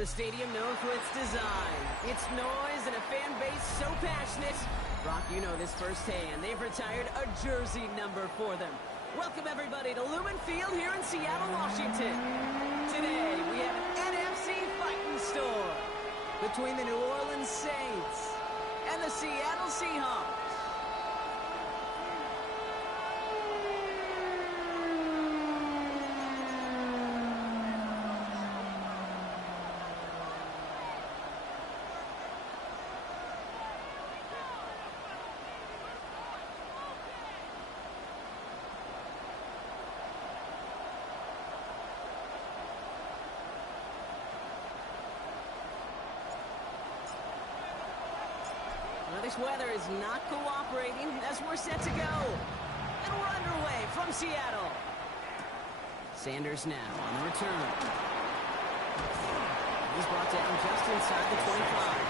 a stadium known for its design, its noise, and a fan base so passionate. Brock, you know this firsthand. They've retired a jersey number for them. Welcome, everybody, to Lumen Field here in Seattle, Washington. Today, we have an NFC fighting storm between the New Orleans Saints and the Seattle Seahawks. Well, this weather is not cooperating as we're set to go. And we're underway from Seattle. Sanders now on the return. He's brought down just inside the 25.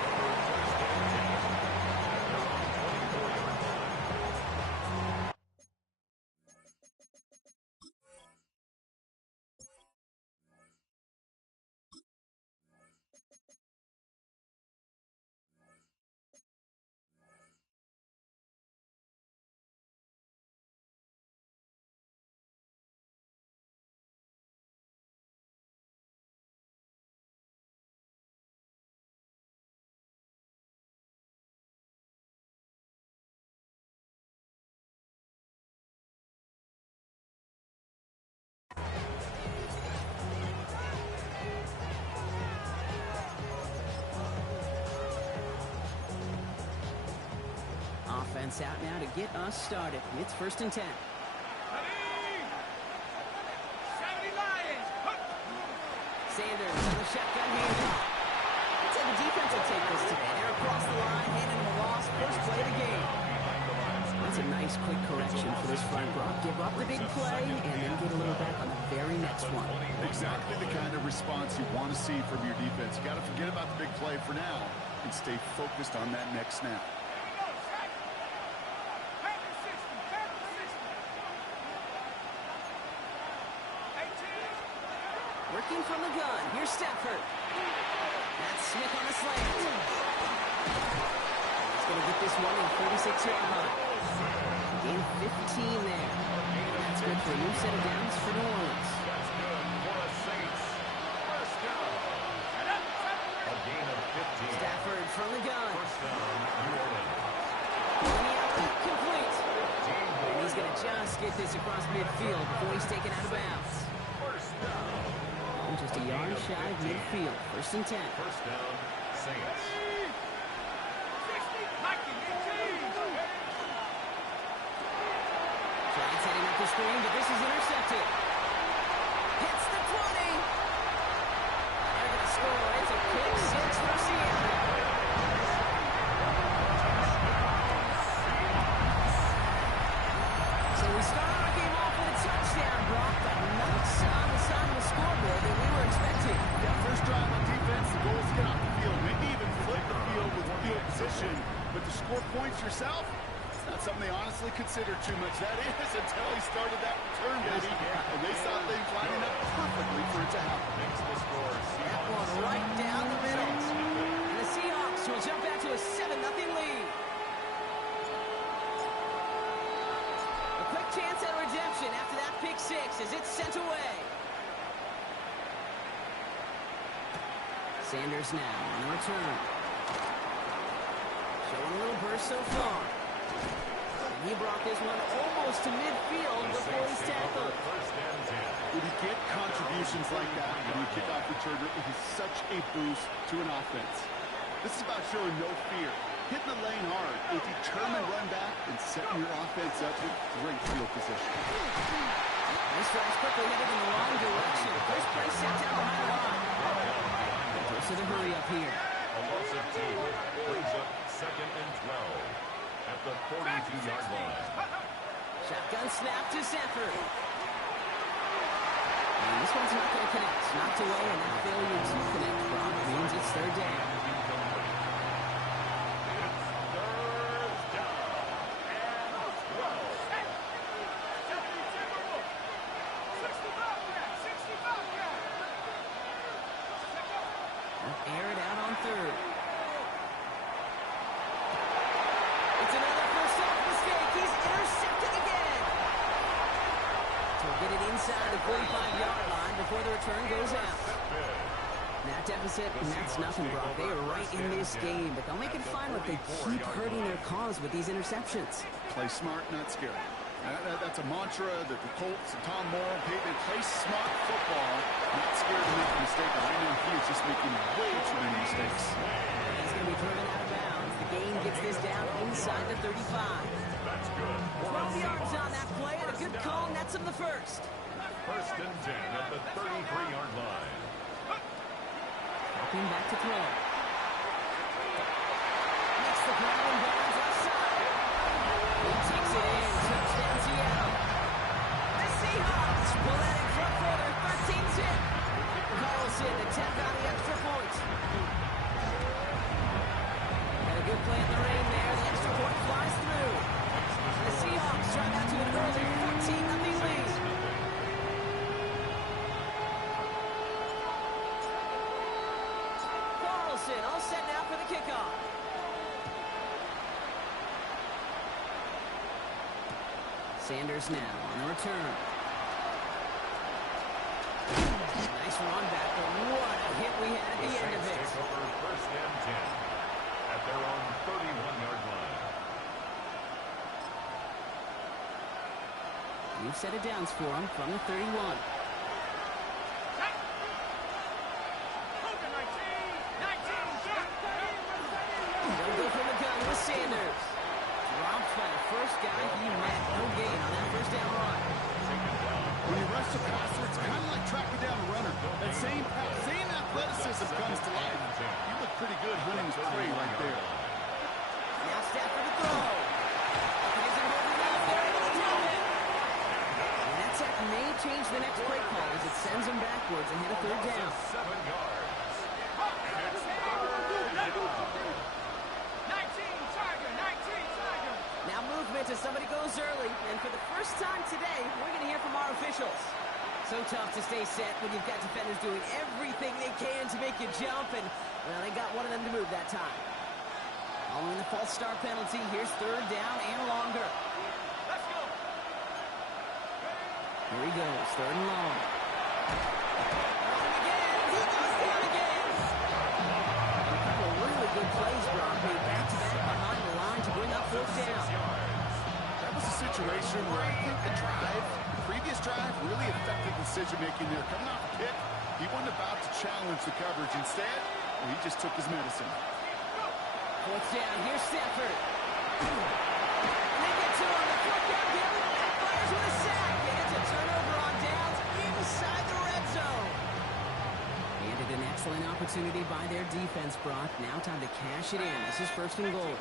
Offense out now to get us started. It's 1st and 10. Sanders on the shotgun handoff. I'd say the defense will take this today. They're across the line, handing them a loss. First play of the game. That's a nice quick correction for this front block. Give up the big play and then get a little back on the very next one. Exactly the kind of response you want to see from your defense. You got to forget about the big play for now and stay focused on that next snap. Working from the gun. Here's Stafford. That's Smith on the slant. He's going to get this one in 46-yard line. Gain 15 there. That's good for a new set of downs for New Orleans. That's good for the Saints. First down. A gain of 15. Stafford from the gun. First down, New Orleans. Complete. And he's going to just get this across midfield before he's taken out of bounds. First down. Just a yard shy of midfield. 1st and 10. First down, Saints. Giants heading up the screen, but this is intercepted. Hits the 20. They're going to score. It's a pick six for Seattle. So we start our game off with a touchdown, Brock, but not on the side of the scoreboard that we were expecting. Yeah, first drive on defense, the goal is to get off the field, maybe even flip the field with field position, but to score points yourself, it's not something they honestly consider too much. That is until he started that return, baby, and they saw things lining up perfectly for it to happen. Makes the score. That one right down the middle. And the Seahawks will jump out to a 7-0 lead. A quick chance at redemption after that pick six as it's sent away. Sanders now on the return. Showing a little burst so far. And he brought this one almost to midfield before he's tackled. When you get contributions like that when you kick off returner, it is such a boost to an offense. This is about showing no fear, hitting the lane hard, a determined run back, and setting your offense up with great field position. This drive's quickly headed in the wrong direction. First place set down behind the line. To the hurry up here. A loss of 2 brings up 2nd and 12 at the 42-yard line. Shotgun snap to Stafford. And this one's not going to connect. Knocked away, and that failure to connect, Brock, means it's 3rd down. Air it out on third. It's another first off mistake. He's intercepted again. So we'll get it inside the 45-yard line before the return goes out. That deficit, and that's nothing, Brock. They are right in this game, but they'll make it fine if they keep hurting their cause with these interceptions. Play smart, not scared. That's a mantra that the Colts and Tom Moore and Peyton play smart football, not scared to make a mistake. But I know he is just making way too many mistakes. He's going to be driven out of bounds. The game gets this down inside the 35. That's good. 12 yards on that play, and a good call nets him the first. First and 10 at the 33-yard line. Dropping back to throw. Makes the grab and bounds left side. He takes it in. Touchdown Seattle. The Seahawks pull that in front for their 13th hit. Carlson to tap out the extra point. Got a good play in the rain there. The extra point flies through. The Seahawks drive out to an early 14-0 lead. All set now for the kickoff. Sanders now on the return. Nice run back, but what a hit we had at the end of it. First and 10 at their own 31-yard line. New set of downs for him from the 31. Sanders drops by the first guy he met. No gain on that first down run. When you rush the passer, it's kind of like tracking down a runner. That same athleticism comes to life. You look pretty good hunting his prey right there. Now Stafford to throw. They're able to drop it. And that sack may change the next play call as it sends him backwards ahead of third down. 7 yards. Now movement as somebody goes early, and for the first time today, we're going to hear from our officials. So tough to stay set when you've got defenders doing everything they can to make you jump, and well, they got one of them to move that time. Following the false start penalty, here's third down and longer. Let's go. Here he goes, third and long. He goes down again. A couple of really good plays, Brock, made back-to-back behind the line to bring up fourth down. That was a situation where I think the previous drive, really affected decision-making there. Coming off the pick, he wasn't about to challenge the coverage. Instead, he just took his medicine. Fourth down, here's Stafford. And they get to him, the fourth down hill, and fires with a sack. And it's a turnover on downs inside the red zone. And an excellent opportunity by their defense, Brock. Now time to cash it in. This is first and goal.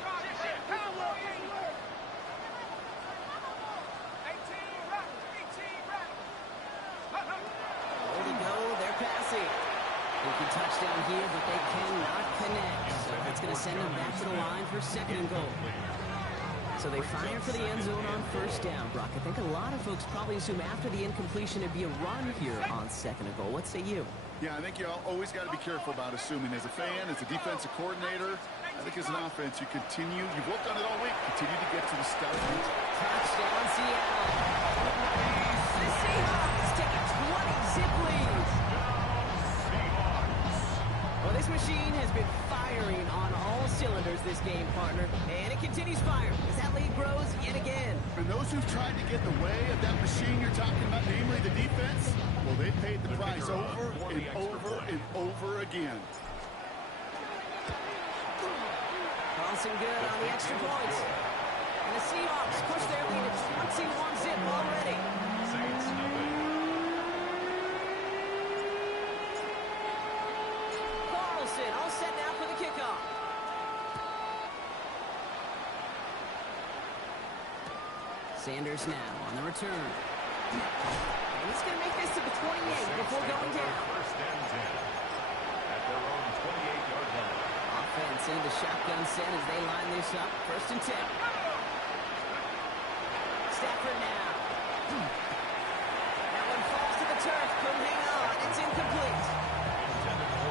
Touchdown here, but they cannot connect. So it's going to send them back to the line for second and goal. So they fire for the end zone on first down, Brock. I think a lot of folks probably assume after the incompletion it'd be a run here on second and goal. What say you? Yeah, I think you always got to be careful about assuming. As a fan, as a defensive coordinator, I think as an offense, you continue. You've worked on it all week. Continue to get to the start. Touchdown, Seattle. The Seahawks take a 20-zip lead. Well, this machine has been firing on all cylinders this game, partner. And it continues firing as that lead grows yet again. And those who've tried to get in the way of that machine you're talking about, namely the defense, well, they paid the price over and over and over again. Carlson good on the extra point. And the Seahawks push their lead at 21-zip already. All set now for the kickoff. Sanders now on the return. And he's going to make this to the 28 before going down. First and 10 at their own 28-yard line. Offense in the shotgun set as they line this up. First and 10. Stafford now. That one falls to the turf. Couldn't hang on. It's incomplete.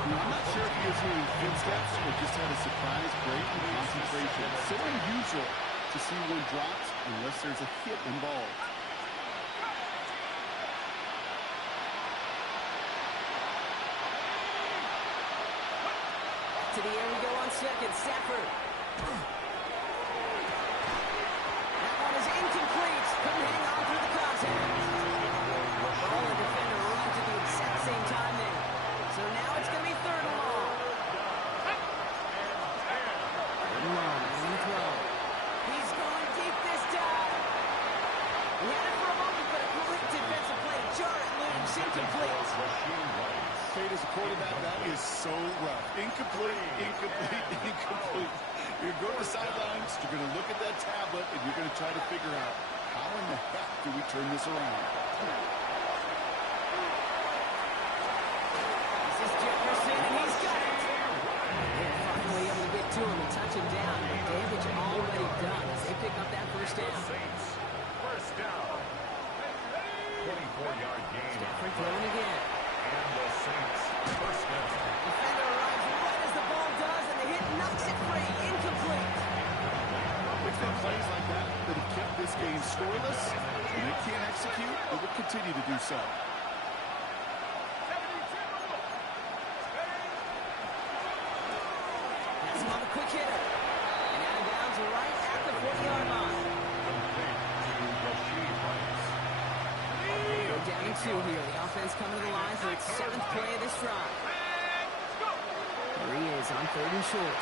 I'm not sure if you is hearing footsteps or just had a surprise break in concentration. So unusual to see one dropped unless there's a hit involved. To the air we go on second. Stafford. That one is incomplete. Couldn't hang on through the contact. Ball and defender arrived at the exact same time there. So now it's going to be third and long. Third and long. On the throw. He's going deep this time. He had it for a moment, but a quick defensive play to jar it loose. Incomplete. Fate as a quarterback, that is so rough. Incomplete, incomplete, incomplete. You're going to the sidelines, you're going to look at that tablet, and you're going to try to figure out how in the heck do we turn this around. This is Jefferson, and he's got it. They're finally able to get to him and touch him down. The damage already done as they pick up that first down. First down. 24-yard gain. Stafford throwing again. And the Saints first down. Defender arrives right as the ball does, and the hit knocks it free. Incomplete. It's been plays like that that have kept this game scoreless, and they can't execute, they will continue to do so. That's him on the quick hitter. And out of bounds right at the 40-yard line. Down in two here. The offense coming to the line for its seventh play of this drive. There he is on third and short.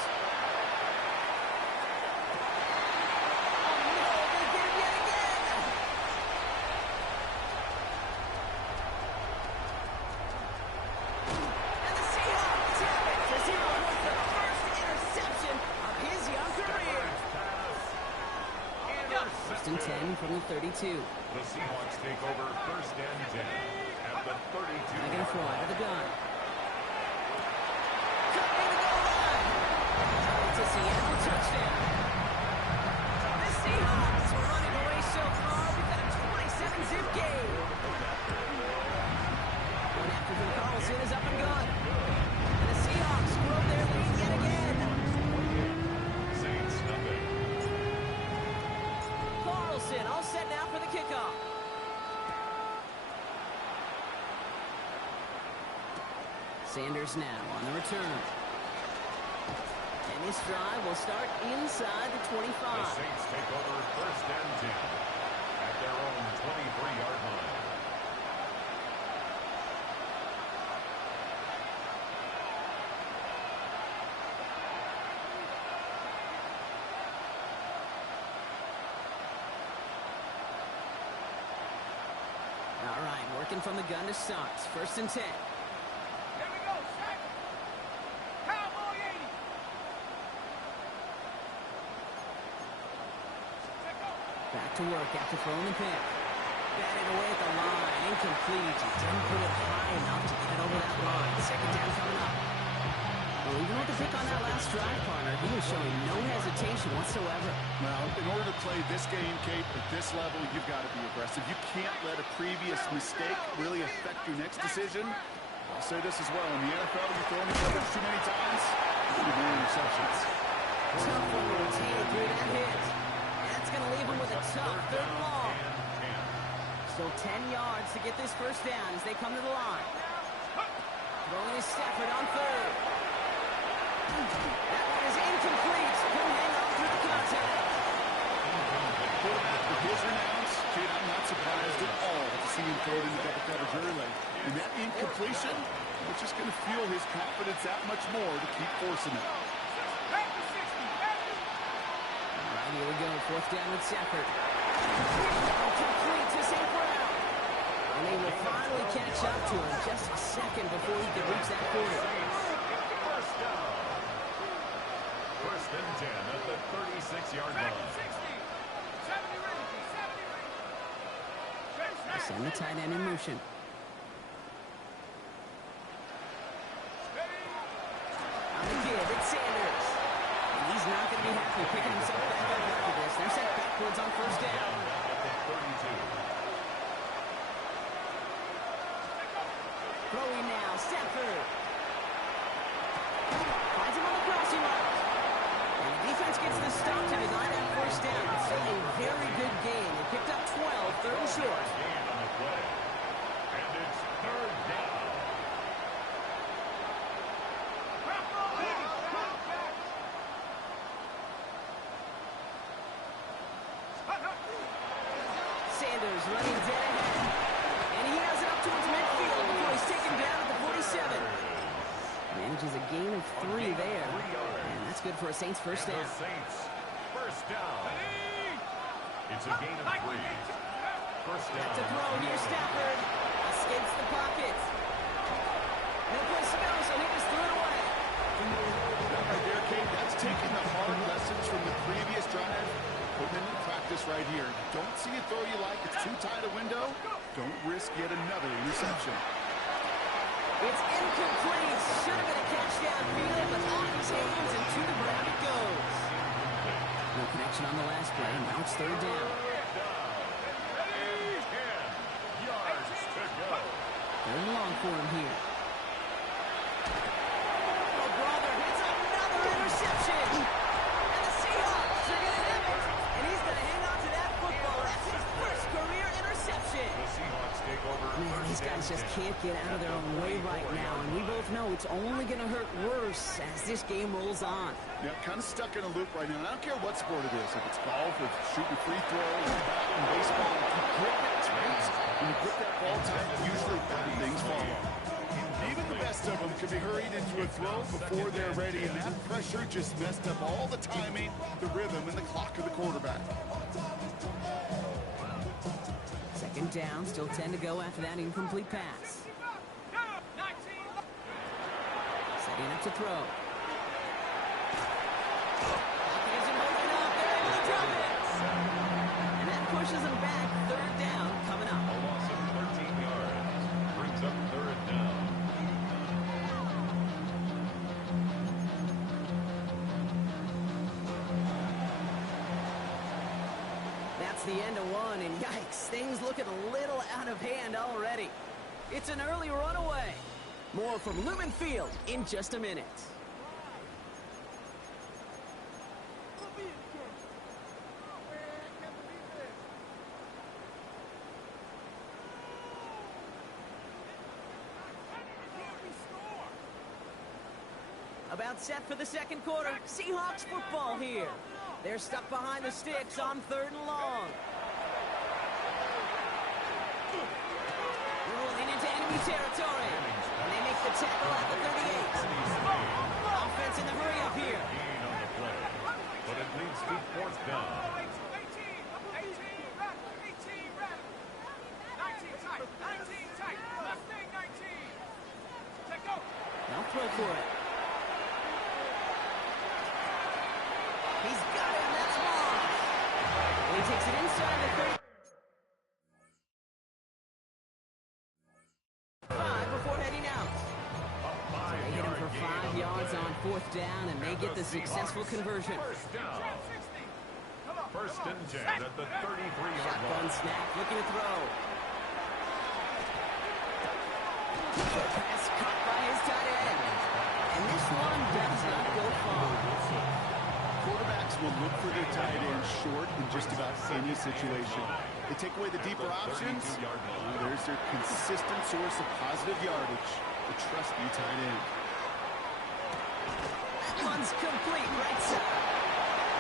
Oh, no, they're going to get him yet again. And the Seahawks have it as he records the first interception of his young career. First and 10 from the 32. The Seahawks take over first and 10 at the 32. They're going to throw out of the gun. Cutting the goal line. It's a Seattle touchdown. The Seahawks were running away so far. We've got a 27-zip game. One after from Carlson is up and good. And the Seahawks grow their lead yet again. Saints nothing. Carlson all set now for the kickoff. Sanders now on the return. And this drive will start inside the 25. The Saints take over first and 10 at their own 23-yard line. All right, working from the gun to start. First and 10. Back to work after throwing the pick. Batted away at the line. Incomplete. He didn't put it high enough to get it over that line. Second down coming up. Well, even with the pick on that last drive, partner, he was showing no hesitation whatsoever. Well, in order to play this game, Kate, at this level, you've got to be aggressive. You can't let a previous mistake really affect your next decision. I'll say this as well. In the NFL, you throw in the coverage too many times, you get more interceptions. Tough one to retain through that hit. That's going to leave him with a tough third and long. Still 10 yards to get this first down as they come to the line. Throwing is Stafford on third. That one is incomplete. Couldn't hang on through the contact. Quarterback with his renounce, Kate, I'm not surprised at all to see him throw it into double coverage early. And that incompletion, it's just going to fuel his confidence that much more to keep forcing it. Here we go, fourth down with Stafford. Complete to St. Brown. And they will finally catch up to him just a second before he can reach that 40. First down. First and 10 at the 36-yard line. They send the tight end in motion. On the give, it's Sanders. He's not going to be happy picking himself back up after this. They're set backwards on first down. Throwing now, Stafford. Finds him on the crossing route. And the defense gets the stop to deny that first down. Still a very good game. They picked up 12, third and short. Gain on the play. And it's third down. Sanders running dead ahead. And he has it up towards midfield before he's taken down at the 47. Manages a gain of 3 there. And that's good for a Saints first down. The Saints first down. It's a gain of 3. First down. That's a throw here. Stafford escapes the pocket. No place to go, so he just threw it away. Right there, Kate, that's taking the hard lessons from the previous drive, put them in practice right here. Don't see a throw you like, it's too tight a window. Don't risk yet another interception. It's incomplete. Should have been a catch downfield, but off his hands and to the ground it goes. No connection on the last play. Now it's third down. 10 yards to go. Third and long for him here. Oh, brother, it's another interception. And the Seahawks are going to have it. And he's going to hang on to that football. That's his first career interception. The Seahawks take over. Man, these guys just can't get out of their own way right now. And we both know it's only going to hurt worse as this game rolls on. Yeah, kind of stuck in a loop right now. And I don't care what sport it is. If it's golf, if it's shooting free throws, in baseball, if you grip it, right? When you grip that ball tight, usually bad things follow. Even the best of them can be hurried into a throw before they're ready, and that pressure just messed up all the timing, the rhythm, and the clock of the quarterback. Second down, still 10 to go after that incomplete pass. Setting up to throw. Pocket isn't moving up. They're able to drop it. And that pushes them back. Third down coming up. A loss of 13 yards brings up third down. That's the end of one, and yikes, things looking a little out of hand already. It's an early runaway. More from Lumen Field in just a minute. About set for the second quarter. Seahawks football here. They're stuck behind the sticks on third and long. Rolling into enemy territory. And they make the tackle at the 38. Offense in the hurry up here. Gain on the play, but it leads to fourth down. Now throw for it. He's got him. That's long. And he takes it inside the 35 before heading out. So they hit him for 5 yards on fourth down, and they get the successful conversion. First down. First and 10 at the 33-yard Shotgun line. snap, looking to throw. Pass caught by his tight end. And this one does not go far. Quarterbacks will look for their tight end short in just about any situation. They take away the deeper options. There's their consistent source of positive yardage. The trusty tight end. That one's complete right side.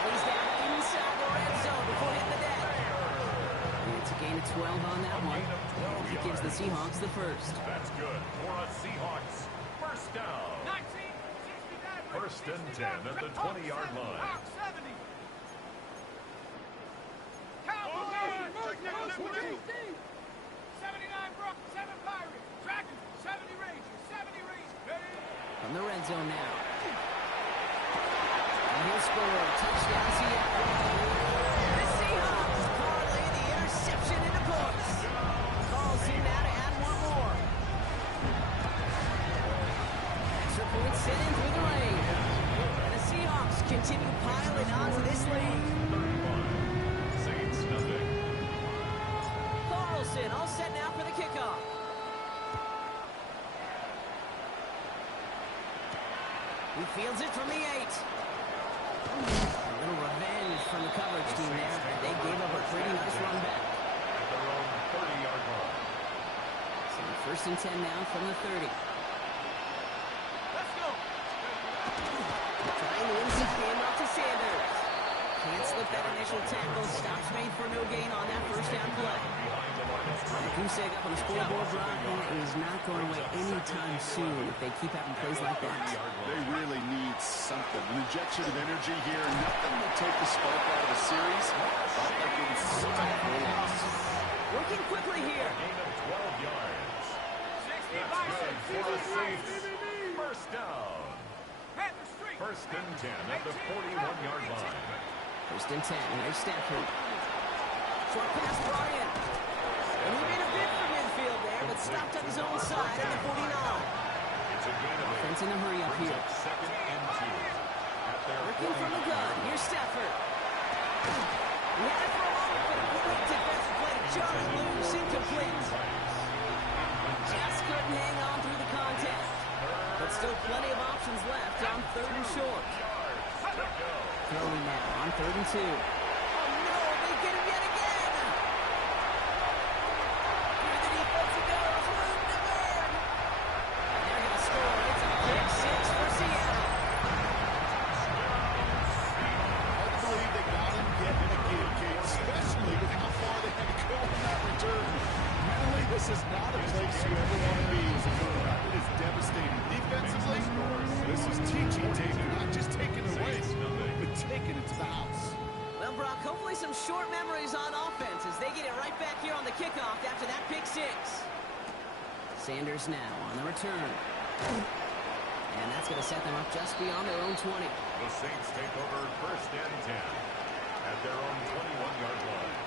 He's down inside the red zone before hitting the deck. And it's a gain of 12 on that one. He gives the Seahawks the first. That's good for a Seahawks. First down. First and 10 at the 20-yard line. From the red zone now. And he'll score. Touchdown, Seattle. The Seahawks parlay the interception into points. Calls him now to add one more. Extra points sent in through the rain. And the Seahawks continue piling onto this lead. 31. Saints nothing. Carlson all set now for the kickoff. He fields it from the 8. A little revenge from the coverage team there. They gave up a pretty nice run back. At their own 30-yard line. So first and 10 now from the 30. Let's go. Trying to inside handoff to Sanders. Can't slip that initial tackle. Stops made for no gain on that first down play. The goose egg up on the scoreboard, Brock, is not going away anytime soon if they keep having plays like that. They really need something. An injection of energy here. Nothing will take the spark out of the series. Felt like it was such a full loss. Working quickly here. Gain of 12 yards. 60 That's by good for a safe. First down. Head the street. First and 10 at the 41-yard line. First and 10. There's Stafford. Short pass brought in. And he made a bid for midfield there, but stopped on his own side at the 49. It's a gain of Offense in a hurry up here. second and 2. At their Working from the gun. Here's Stafford. He had it for a moment, but a great defensive play to John loose, incomplete. Just couldn't hang on through the contact. But still plenty of options left on third and short. Throwing now on third and 2. Oh no, they get him yet again. Through the defense it goes, room to burn. And they're going to score. It's a big 6 for Seattle. Hard to believe they got him yet again, Kate, especially with how far they had to go on that return. Mentally, this is not a place you ever want to be as a quarterback. It is devastating. Defensively, this is teaching David, not just taking it away, but taking it to the house. Well, Brock, hopefully some short memories on offense as they get it right back here on the kickoff after that pick 6. Sanders now on the return. And that's going to set them up just beyond their own 20. The Saints take over first and 10 at their own 21-yard line.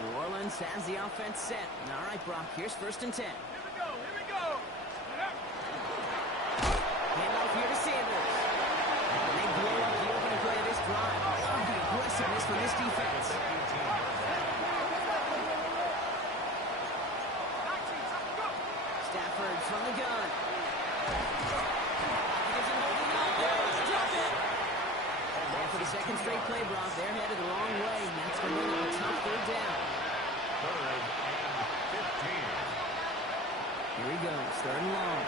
New Orleans has the offense set. All right, Brock, here's first and 10. Here we go. Here we go. Hand off here to Sanders. And they blow up the opening play of this drive. Love the aggressiveness from this defense. Stafford from the gun. Isn't holding up there. Drop it. And for the second straight play, Brock, they're headed the wrong way. And that's going to bring up a tough third down. Third and 15. Here he goes, third and long.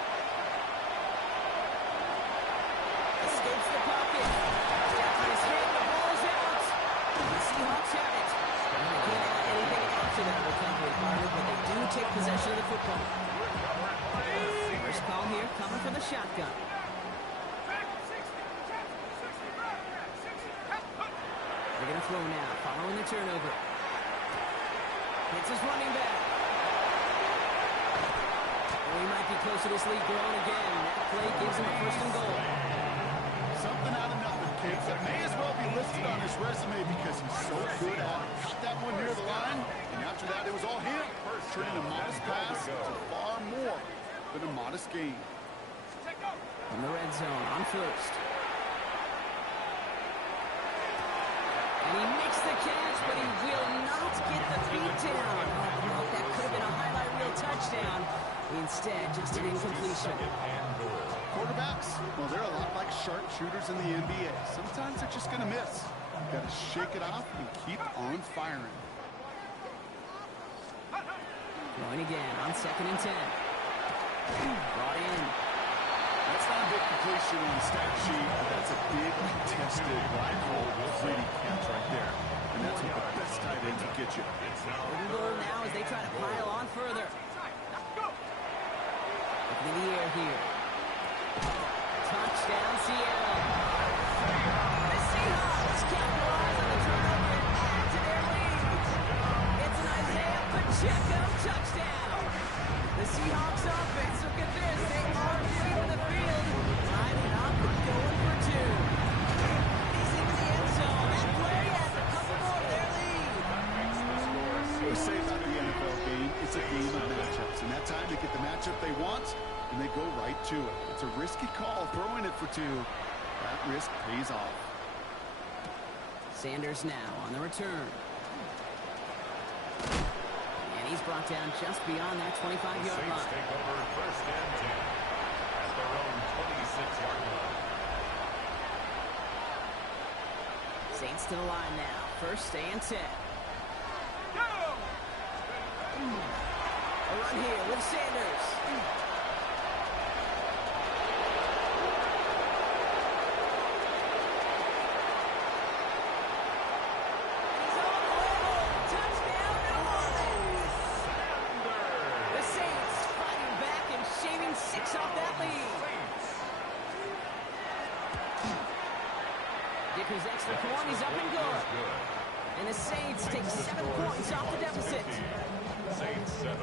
Escapes the pocket. Stafford is hit, the ball is out. The Seahawks have it. And they can't add anything after that recovery, partner, but they do take possession of the football. First call here, coming from the shotgun. They're going to throw now, following the turnover. Hits his running back. Oh, he might be close to this lead growing again. That play gives him a first and goal. Something out of nothing, kids. That may as well be listed on his resume because he's so good at it. Caught that one near the line, and after that it was all him. Turning a modest pass to far more than a modest gain. In the red zone on first. And he makes the catch, but he will not get the feet down. Oh, that could have been a highlight reel touchdown. Instead, just an incompletion. Quarterbacks, well, they're a lot like sharpshooters in the NBA. Sometimes they're just going to miss. You've got to shake it off and keep on firing. Going again on second and 10. Brought in. That's not a big completion on the stat sheet, but that's a big contested rifle fleeting catch right there. And that's what the best tight end can get you. Third goal now as they try to pile on further. Looking in the air here. Touchdown, Seattle. The Seahawks capitalize on the turnover and add to their lead. It's an Isaiah Pacheco touchdown. The Seahawks offense, look at this. They are leading the field. Lining up and going for 2. He's into the end zone. That play adds a couple more to their lead. We say about the NFL game, it's a game of matchups. And that time they get the matchup they want, and they go right to it. It's a risky call, throwing it for 2. That risk pays off. Sanders now on the return. He's brought down just beyond that 25-yard Saints line. take over first and 10 at their own 26-yard line. Saints to the line now. First and 10. Go! A run here with Sanders. He's on the way home. Touchdown, New Orleans. The Saints fighting back and shaving 6 off that lead. Dicker's extra point. He's up and good. And the Saints take 7 points off the deficit. Saints 7.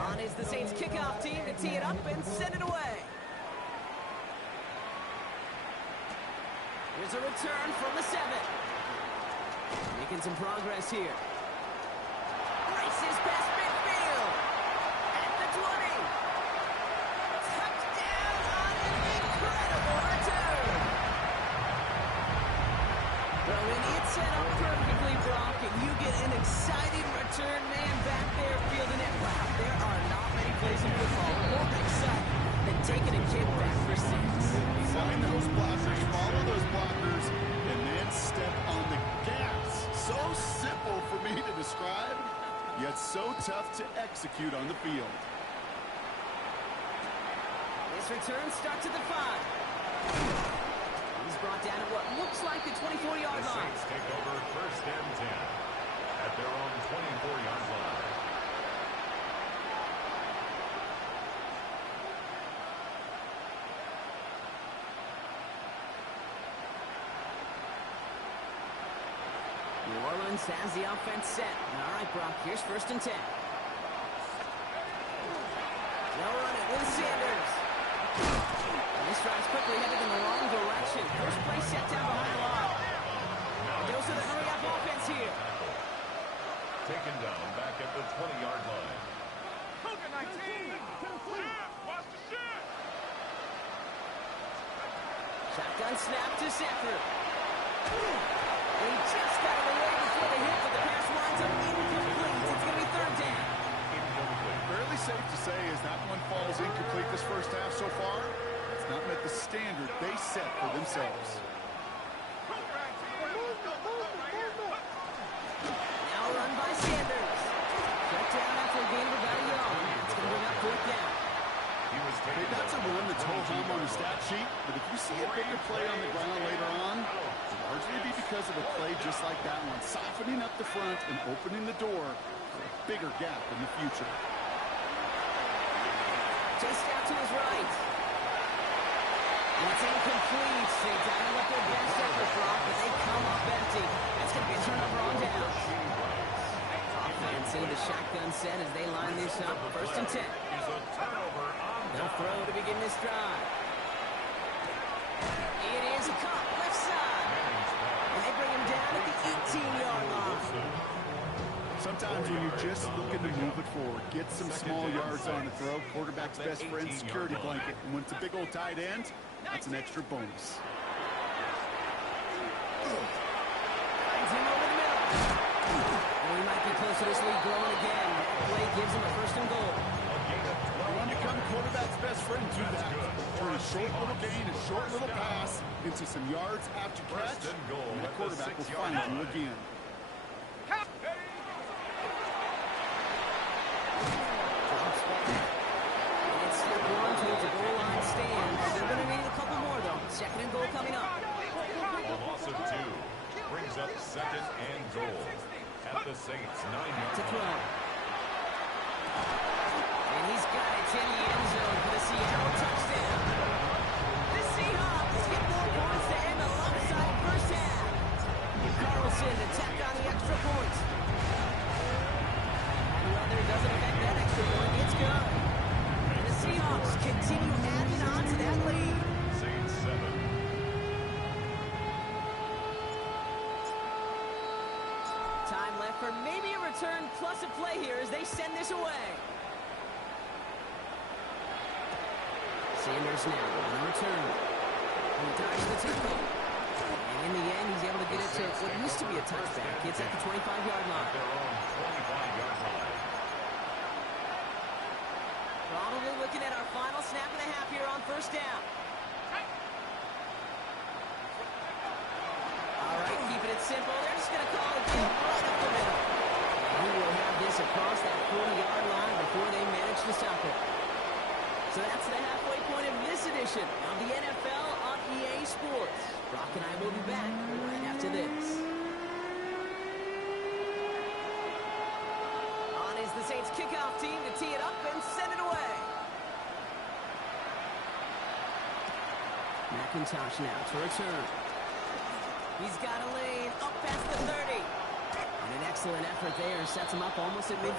On is the Saints kickoff team to tee it up and send it away. Here's a return from the 7. Making some progress here. Races past midfield. At the 20. Touchdown on an incredible return. Well, when it's set up perfectly, Brock, and you get an exciting return man back there fielding it, wow, there are not many plays in football more exciting than taking a kick back for 6. Find those blockers, follow those blockers, and then step on the gas. So simple for me to describe, yet so tough to execute on the field. This return starts at the 5. He's brought down at what looks like the 24-yard The line. Saints take over first and 10 at their own 24-yard line. New Orleans has the offense set. All right, Brock, here's first and 10. No running with Sanders. And this drive's quickly headed in the wrong direction. First play set down behind the line. Goes to the hurry-up offense here. Taken down back at the 20-yard line. Cougar 19! Watch the shit! Shotgun snap to Sanford. He just got it away before the hit, but the pass winds up incomplete. It's going to be third down. Fairly safe to say as that one falls incomplete this first half so far, it's not met the standard they set for themselves. Cougar 19! Right here! Now run by Sanders. Check down after a gain of about a yard. It's going to bring up fourth down. Hey, that's a run that's hold home on the stat sheet, but if you see a bigger play on the ground later on, it'll largely be because of a play just like that one, softening up the front and opening the door for a bigger gap in the future. Just out to his right. And it's incomplete. They dial up their best effort, Brock, but they come up empty. That's going to be a turnover on down. Offense into the shotgun set as they line this up. First and 10. They'll throw to begin this drive. It is caught left side. And they bring him down at the 18-yard line. Sometimes when you're just looking to move it forward, get some small yards on the throw, quarterback's best friend, security blanket. And when it's a big old tight end, that's an extra bonus. Finds him over the middle. And we might be close to this lead growing again. Play gives him a first and goal. You want to become quarterback's best friend, do that. Turn a short little gain, a short little pass into some yards after catch, and the quarterback will find you again. It's slip one towards a goal line stand. They're going to need a couple more, though. Second and goal coming up. A loss of 2 brings up second and goal at the Saints' 9-yard To throw. line. And he's got it in the end zone for the Seattle touchdown. The Seahawks get more points to end a lopsided first half. Carlson to tack on the extra point. And whether it doesn't affect that extra point, it's good. And the Seahawks continue adding on to that lead. Saints 7. Time left for maybe a return plus a play here as they send this away. Sanders now on the return. He dodges the tackle. And in the end, he's able to get it to what used to be a touchback. It's at the 25-yard line. Their own 25-yard line. Probably looking at our final snap and a half here on first down. All right, keeping it simple. They're just going to call it right up the middle. And he will have this across that 40-yard line before they manage to stop it. So that's the halfway point of this edition of the NFL on EA Sports. Brock and I will be back right after this. On is the Saints kickoff team to tee it up and send it away. McIntosh now to return. He's got a lane up past the 30. And an excellent effort there sets him up almost at mid.